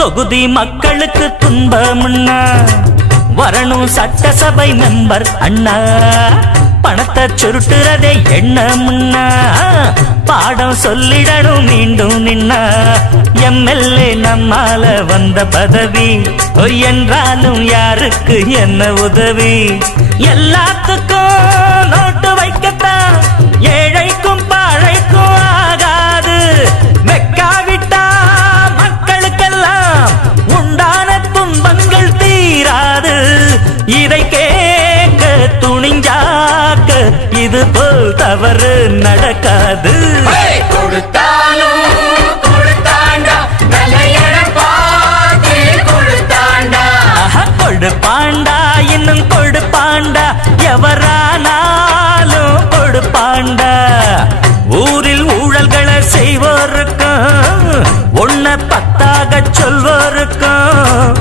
தொகுதி மக்களுக்கு துன்பம்னா வரணும் சட்டசபை மெம்பர் அண்ணா. பணத்தை சுருட்டுறதே என்ன முன்னா பாடம் சொல்லிடணும் மீண்டும் நின்னா. எம்எல்ஏ நம்மால வந்த பதவி பொய் என்றாலும் யாருக்கு என்ன உதவி? எல்லாத்துக்கும் இதை கேட்க துணிஞ்சாக்க இது போல் தவறு நடக்காது. கொடுத்தாலும் கொடுத்தாண்டா. கொடுத்தாண்டா. ஆஹா, கொடுப்பாண்டா. இன்னும் கொடுப்பாண்டா. எவரானாலும் கொடுப்பாண்டா. ஊரில் ஊழல்களை செய்வோருக்கும் ஒன்ன பத்தாக சொல்வோருக்கும்.